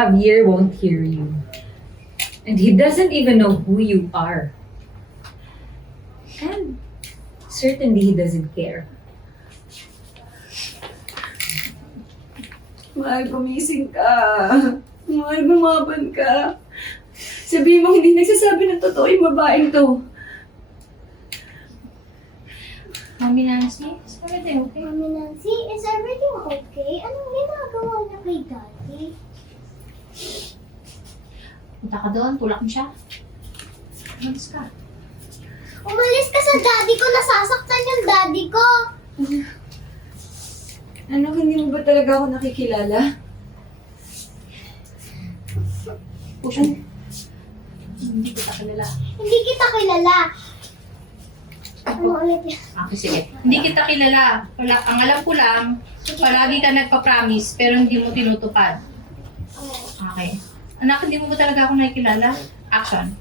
Javier won't hear you. And he doesn't even know who you are. And certainly he doesn't care. Mahal, gumising ka. Mahal, bumaban ka. Sabihin mo hindi nagsasabi ng totoo yung babaeng to. Mami Nancy, is everything okay? Mami Nancy, is everything okay? Anong ginagawa niya kay Daddy? Punta ka doon, tulak mo siya. Umalis ka. Umalis ka sa Daddy ko! Nasasaktan yung Daddy ko! Anak, hindi mo ba talaga ako nakikilala? Push mo. Hindi kita kilala. Hindi kita kilala! Ano ulit yan? Okay, sige. Hindi kita kilala. Wala, ang alam ko lang, palagi ka nagpa-promise pero hindi mo tinutupad. Oh. Okay. Anak, hindi mo ba talaga ako nakikilala? Action.